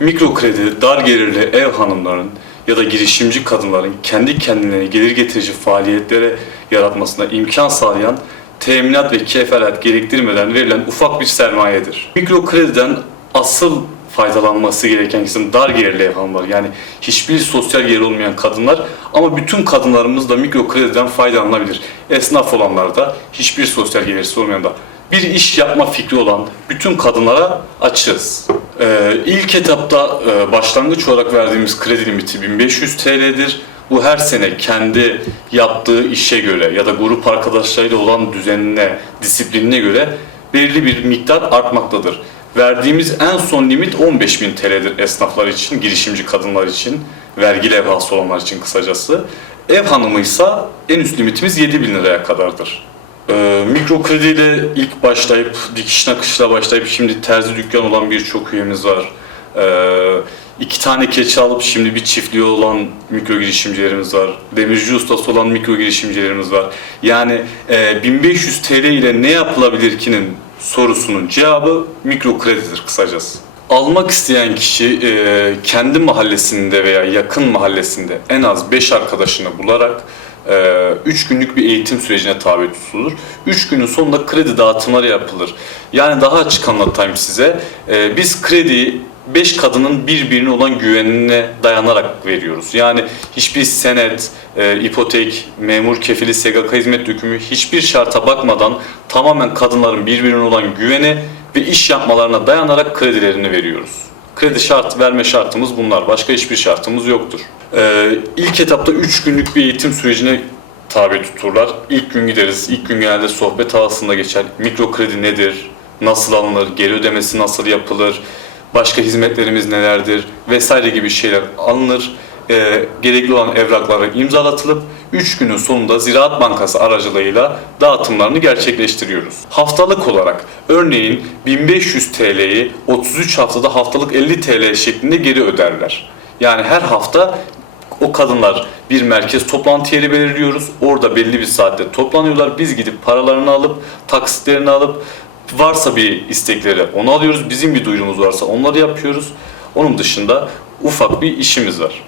Mikro kredi, dar gelirli ev hanımların ya da girişimci kadınların kendi kendilerine gelir getirici faaliyetlere yaratmasına imkan sağlayan teminat ve kefalet gerektirmeden verilen ufak bir sermayedir. Mikro krediden asıl faydalanması gereken kesim dar gelirli ev hanımları yani hiçbir sosyal geliri olmayan kadınlar ama bütün kadınlarımız da mikro krediden faydalanabilir. Esnaf olanlar da hiçbir sosyal gelirisi olmayan da bir iş yapma fikri olan bütün kadınlara açığız. Ee, ilk etapta e, başlangıç olarak verdiğimiz kredi limiti 1500 TL'dir. Bu her sene kendi yaptığı işe göre ya da grup arkadaşlarıyla olan düzenine, disiplinine göre belirli bir miktar artmaktadır. Verdiğimiz en son limit 15.000 TL'dir esnaflar için, girişimci kadınlar için, vergi levhası olanlar için kısacası. Ev hanımıysa en üst limitimiz 7.000 liraya kadardır. Ee, mikro krediyle ilk başlayıp dikiş nakışla başlayıp şimdi terzi dükkan olan birçok üyemiz var. Ee, iki tane keçi alıp şimdi bir çiftliği olan mikro girişimcilerimiz var. Demirci ustası olan mikro girişimcilerimiz var. Yani e, 1500 TL ile ne yapılabilir ki'nin sorusunun cevabı mikro kredidir kısacası. Almak isteyen kişi e, kendi mahallesinde veya yakın mahallesinde en az 5 arkadaşını bularak 3 günlük bir eğitim sürecine tabi tutulur. 3 günün sonunda kredi dağıtımları yapılır. Yani daha açık anlatayım size. Ee, Biz krediyi 5 kadının birbirine olan güvenine dayanarak veriyoruz. Yani hiçbir senet, e, ipotek, memur kefili, SGK hizmet dökümü hiçbir şarta bakmadan tamamen kadınların birbirine olan güveni ve iş yapmalarına dayanarak kredilerini veriyoruz. Kredi şart verme şartımız bunlar. Başka hiçbir şartımız yoktur. Ee, ilk etapta 3 günlük bir eğitim sürecine tabi tuturlar. İlk gün gideriz. İlk gün genelde sohbet havasında geçer. Mikro kredi nedir? Nasıl alınır? Geri ödemesi nasıl yapılır? Başka hizmetlerimiz nelerdir? Vesaire gibi şeyler alınır. Ee, gerekli olan evrakları imzalatılıp 3 günün sonunda Ziraat Bankası aracılığıyla dağıtımlarını gerçekleştiriyoruz. Haftalık olarak örneğin 1500 TL'yi 33 haftada haftalık 50 TL şeklinde geri öderler. Yani her hafta o kadınlar bir merkez toplantı yeri belirliyoruz. Orada belli bir saatte toplanıyorlar. Biz gidip paralarını alıp, taksitlerini alıp varsa bir istekleri onu alıyoruz. Bizim bir duyurumuz varsa onları yapıyoruz. Onun dışında ufak bir işimiz var.